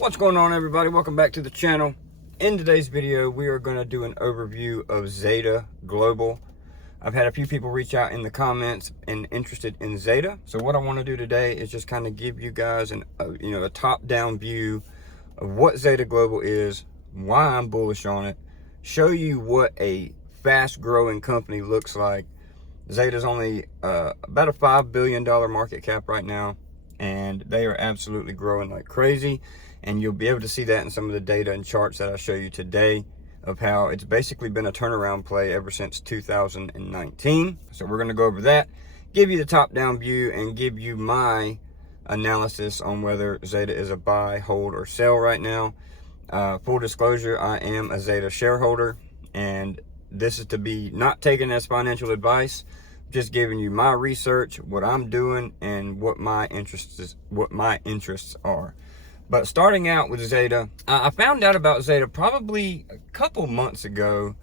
What's going on, everybody? Welcome back to the channel. In today's video, we are going to do an overview of Zeta Global. I've had a few people reach out in the comments and interested in Zeta. So what I want to do today is just kind of give you guys a top-down view of what Zeta Global is, why I'm bullish on it, show you what a fast-growing company looks like. Zeta's only about a $5 billion market cap right now, and they are absolutely growing like crazy. And you'll be able to see that in some of the data and charts that I show you today of how it's basically been a turnaround play ever since 2019. So we're going to go over that, give you the top-down view, and give you my analysis on whether Zeta is a buy, hold, or sell right now. Full disclosure, I am a Zeta shareholder, and this is to be not taken as financial advice, just giving you my research, what I'm doing, and what my interests are. But starting out with Zeta, I found out about Zeta probably a couple months ago.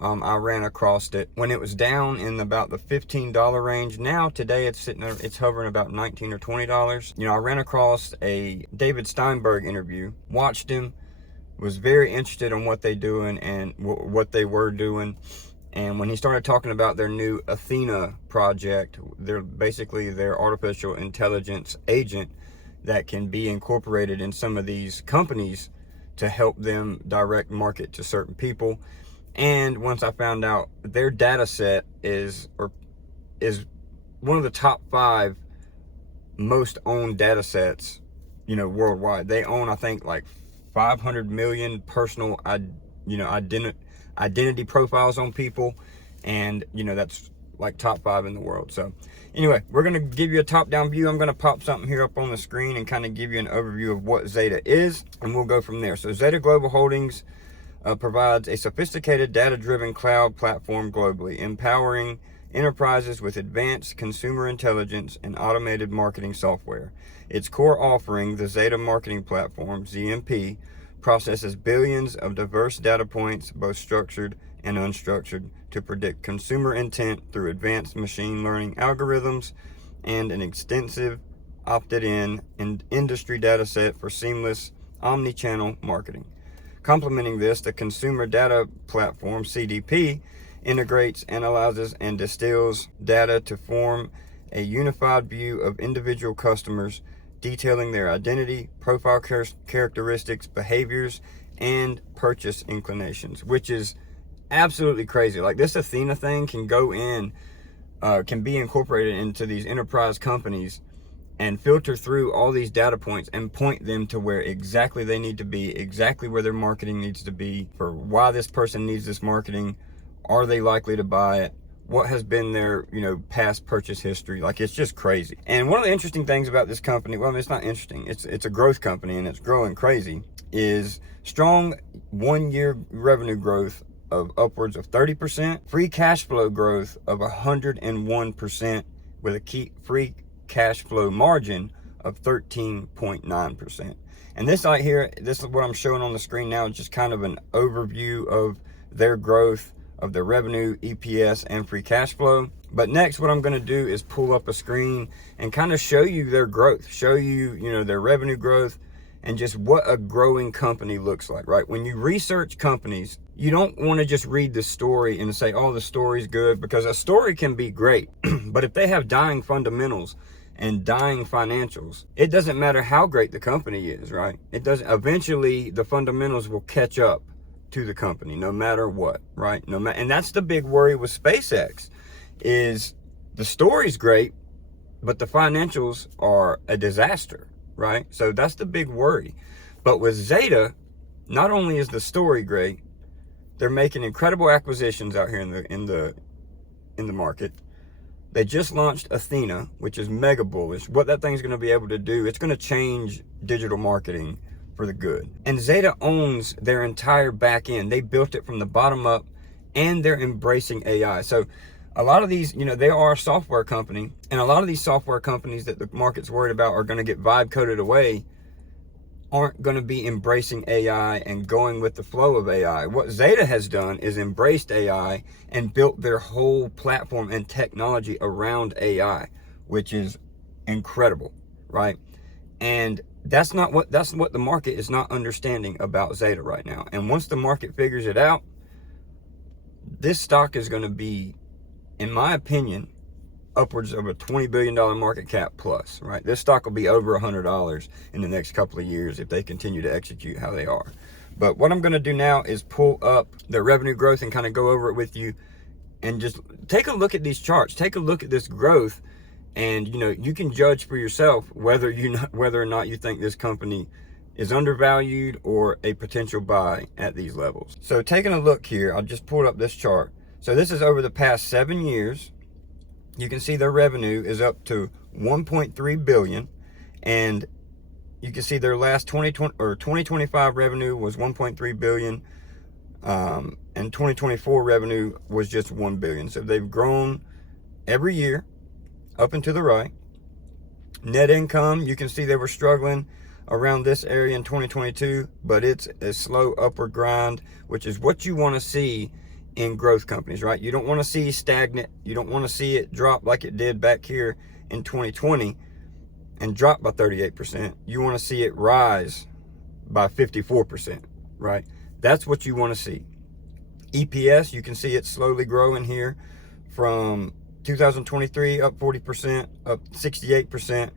I ran across it when it was down in about the $15 range. Now today it's hovering about $19 or $20. You know, I ran across a David Steinberg interview, watched him, was very interested in what they doing and what they were doing. And when he started talking about their new Athena project, they're basically their artificial intelligence agent that can be incorporated in some of these companies to help them direct market to certain people. And once I found out their data set is one of the top 5 most owned data sets, worldwide. They own, I think, like 500 million personal identity profiles on people, and that's like top 5 in the world. So anyway, we're going to give you a top-down view. I'm going to pop something here up on the screen and kind of give you an overview of what Zeta is, and we'll go from there. So Zeta Global Holdings provides a sophisticated data-driven cloud platform globally, empowering enterprises with advanced consumer intelligence and automated marketing software. Its core offering, the Zeta Marketing Platform, ZMP, processes billions of diverse data points, both structured and unstructured, to predict consumer intent through advanced machine learning algorithms and an extensive opted-in and industry data set for seamless omni-channel marketing. Complementing this, the Consumer Data Platform, CDP, integrates, analyzes, and distills data to form a unified view of individual customers, detailing their identity, profile characteristics, behaviors, and purchase inclinations, which is absolutely crazy. Like, this Athena thing can go in, can be incorporated into these enterprise companies and filter through all these data points and point them to where exactly they need to be, exactly where their marketing needs to be, for why this person needs this marketing, are they likely to buy it, what has been their past purchase history. Like, it's just crazy. And one of the interesting things about this company, well, I mean, it's not interesting, it's a growth company and it's growing crazy, is strong 1-year revenue growth of upwards of 30%, free cash flow growth of 101%, with a key free cash flow margin of 13.9%. And this right here, this is what I'm showing on the screen now, is just kind of an overview of their growth, of their revenue, EPS, and free cash flow. But next, what I'm going to do is pull up a screen and kind of show you their growth, show you, their revenue growth, and just what a growing company looks like, right? When you research companies, you don't want to just read the story and say, oh, the story's good, because a story can be great. But if they have dying fundamentals and dying financials, it doesn't matter how great the company is, right? It doesn't. Eventually, the fundamentals will catch up to the company, no matter what, right? And that's the big worry with SpaceX, is the story's great, but the financials are a disaster, right? So that's the big worry. But with Zeta, not only is the story great, they're making incredible acquisitions out here in the market. They just launched Athena, which is mega bullish. What that thing's going to be able to do, it's going to change digital marketing for the good. And Zeta owns their entire back end. They built it from the bottom up, and they're embracing AI. So a lot of these, they are a software company, and a lot of these software companies that the market's worried about are going to get vibe coded away, aren't going to be embracing AI and going with the flow of AI. What Zeta has done is embraced AI and built their whole platform and technology around AI, which is incredible, right? And that's what the market is not understanding about Zeta right now. And once the market figures it out, this stock is going to be, in my opinion, upwards of a $20 billion market cap plus, right? This stock will be over $100 in the next couple of years if they continue to execute how they are. But what I'm going to do now is pull up the revenue growth and kind of go over it with you and just take a look at these charts. Take a look at this growth, and you can judge for yourself whether or not you think this company is undervalued or a potential buy at these levels. So taking a look here, I'll just pull up this chart. So this is over the past 7 years. You can see their revenue is up to 1.3 billion, and you can see their last 2025 revenue was 1.3 billion, and 2024 revenue was just 1 billion. So they've grown every year up and to the right. Net income, you can see they were struggling around this area in 2022, but it's a slow upward grind, which is what you want to see in growth companies, right? You don't want to see stagnant. You don't want to see it drop like it did back here in 2020 and drop by 38%. You want to see it rise by 54%, right? That's what you want to see. EPS, you can see it slowly growing here from 2023, up 40%, up 68%.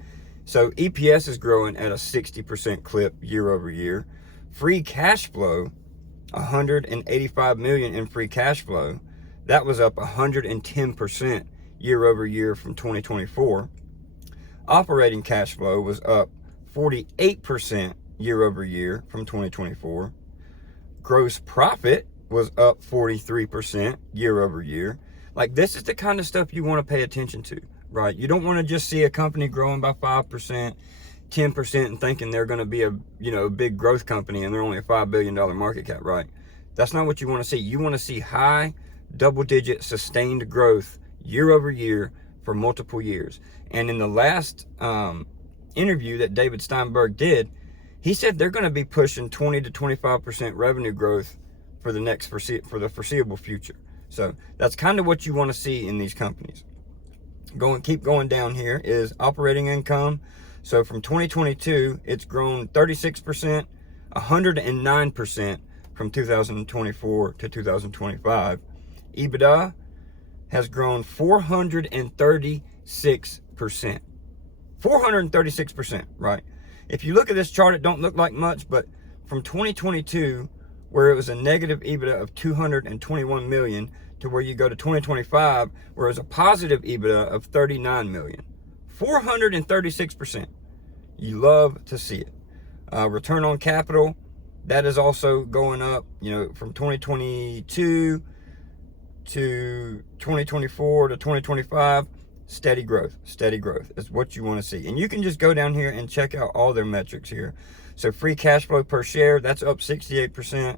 So EPS is growing at a 60% clip year over year. Free cash flow, 185 million in free cash flow. That was up 110% year over year from 2024. Operating cash flow was up 48% year over year from 2024. Gross profit was up 43% year over year. Like, this is the kind of stuff you want to pay attention to, right? You don't want to just see a company growing by 5%, 10% and thinking they're going to be a big growth company and they're only a $5 billion market cap, right? That's not what you want to see. You want to see high double-digit sustained growth year over year for multiple years. And in the last interview that David Steinberg did, he said they're going to be pushing 20 to 25% revenue growth for the foreseeable future. So that's kind of what you want to see in these companies. Keep going down here is operating income. So from 2022, it's grown 36%, 109% from 2024 to 2025. EBITDA has grown 436%. 436%, right? If you look at this chart, it don't look like much, but from 2022, where it was a negative EBITDA of 221 million, to where you go to 2025, where it was a positive EBITDA of 39 million. 436%. You love to see it. Return on capital, that is also going up, from 2022 to 2024 to 2025. Steady growth is what you want to see. And you can just go down here and check out all their metrics here. So free cash flow per share, that's up 68%.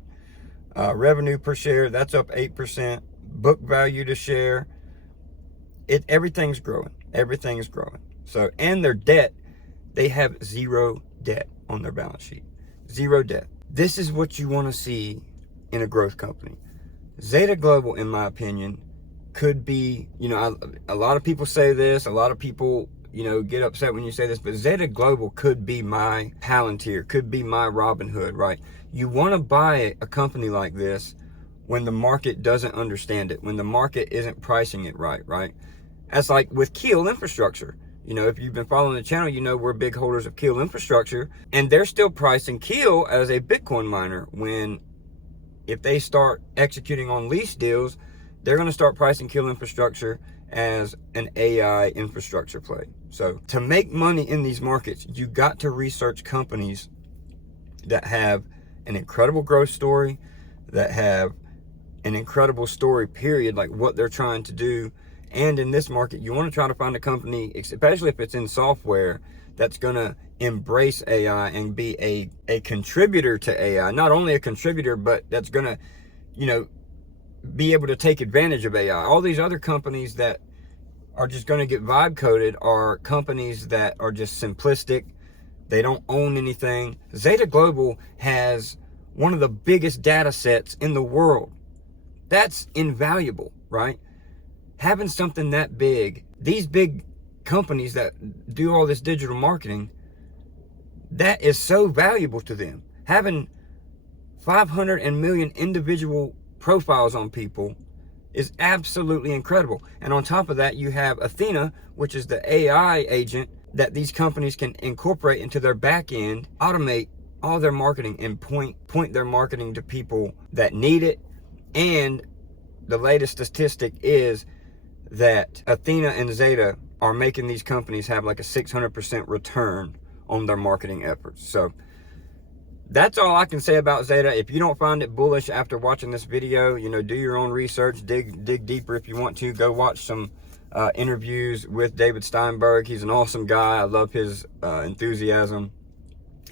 Revenue per share, that's up 8%. Book value to share, everything's growing. Everything's growing. So, and their debt, they have zero debt on their balance sheet. Zero debt. This is what you want to see in a growth company. Zeta Global, in my opinion, could be, a lot of people say this, a lot of people, get upset when you say this, but Zeta Global could be my Palantir, could be my Robin Hood, right? You want to buy a company like this when the market doesn't understand it, when the market isn't pricing it right? That's like with Keel Infrastructure. If you've been following the channel, we're big holders of Keel Infrastructure, and they're still pricing Keel as a Bitcoin miner when, if they start executing on lease deals, they're going to start pricing Keel Infrastructure as an AI infrastructure play. So to make money in these markets, you got to research companies that have an incredible growth story, that have an incredible story, period, like what they're trying to do. And in this market, you want to try to find a company, especially if it's in software, that's going to embrace AI and be a contributor to AI. Not only a contributor, but that's going to, be able to take advantage of AI. All these other companies that are just going to get vibe coded are companies that are just simplistic. They don't own anything. Zeta Global has one of the biggest data sets in the world. That's invaluable, right? Having something that big, these big companies that do all this digital marketing, that is so valuable to them. Having 500 million individual profiles on people is absolutely incredible. And on top of that, you have Athena, which is the AI agent that these companies can incorporate into their back end, automate all their marketing and point their marketing to people that need it. And the latest statistic is that Athena and Zeta are making these companies have like a 600% return on their marketing efforts. So that's all I can say about Zeta. If you don't find it bullish after watching this video, do your own research, dig deeper if you want to. Go watch some interviews with David Steinberg. He's an awesome guy. I love his enthusiasm.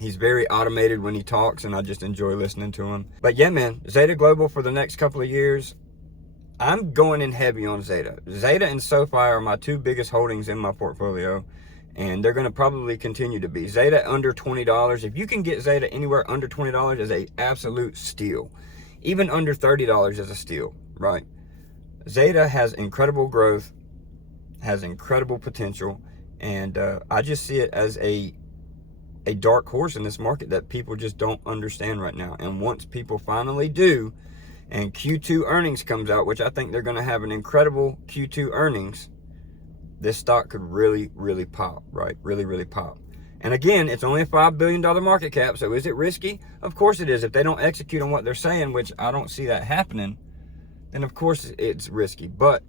He's very automated when he talks, and I just enjoy listening to him. But yeah, man, Zeta Global for the next couple of years, I'm going in heavy on Zeta. Zeta and SoFi are my two biggest holdings in my portfolio, and they're going to probably continue to be. Zeta under $20. If you can get Zeta anywhere under $20 is a absolute steal. Even under $30 is a steal, right? Zeta has incredible growth, has incredible potential, and I just see it as a dark horse in this market that people just don't understand right now. And once people finally do, and Q2 earnings comes out, which I think they're going to have an incredible Q2 earnings, this stock could really, really pop, right? Really, really pop. And again, it's only a $5 billion market cap, so is it risky? Of course it is. If they don't execute on what they're saying, which I don't see that happening, then of course it's risky. But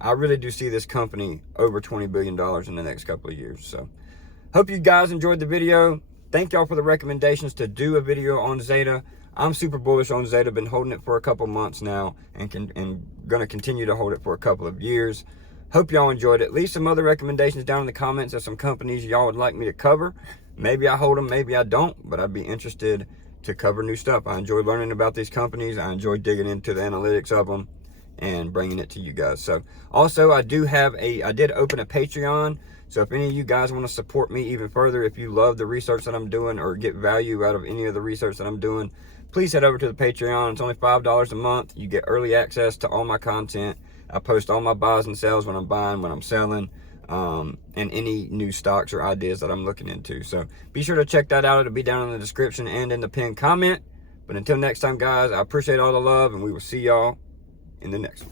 I really do see this company over $20 billion in the next couple of years. So hope you guys enjoyed the video. Thank y'all for the recommendations to do a video on Zeta. I'm super bullish on Zeta. Been holding it for a couple months now, and going to continue to hold it for a couple of years. Hope y'all enjoyed it. Leave some other recommendations down in the comments of some companies y'all would like me to cover. Maybe I hold them, maybe I don't, but I'd be interested to cover new stuff. I enjoy learning about these companies. I enjoy digging into the analytics of them and bringing it to you guys. So also, I did open a Patreon. So if any of you guys want to support me even further, if you love the research that I'm doing or get value out of any of the research that I'm doing, please head over to the Patreon. It's only $5 a month. You get early access to all my content. I post all my buys and sells, when I'm buying, when I'm selling, and any new stocks or ideas that I'm looking into. So be sure to check that out. It'll be down in the description and in the pinned comment. But until next time, guys, I appreciate all the love, and we will see y'all in the next one.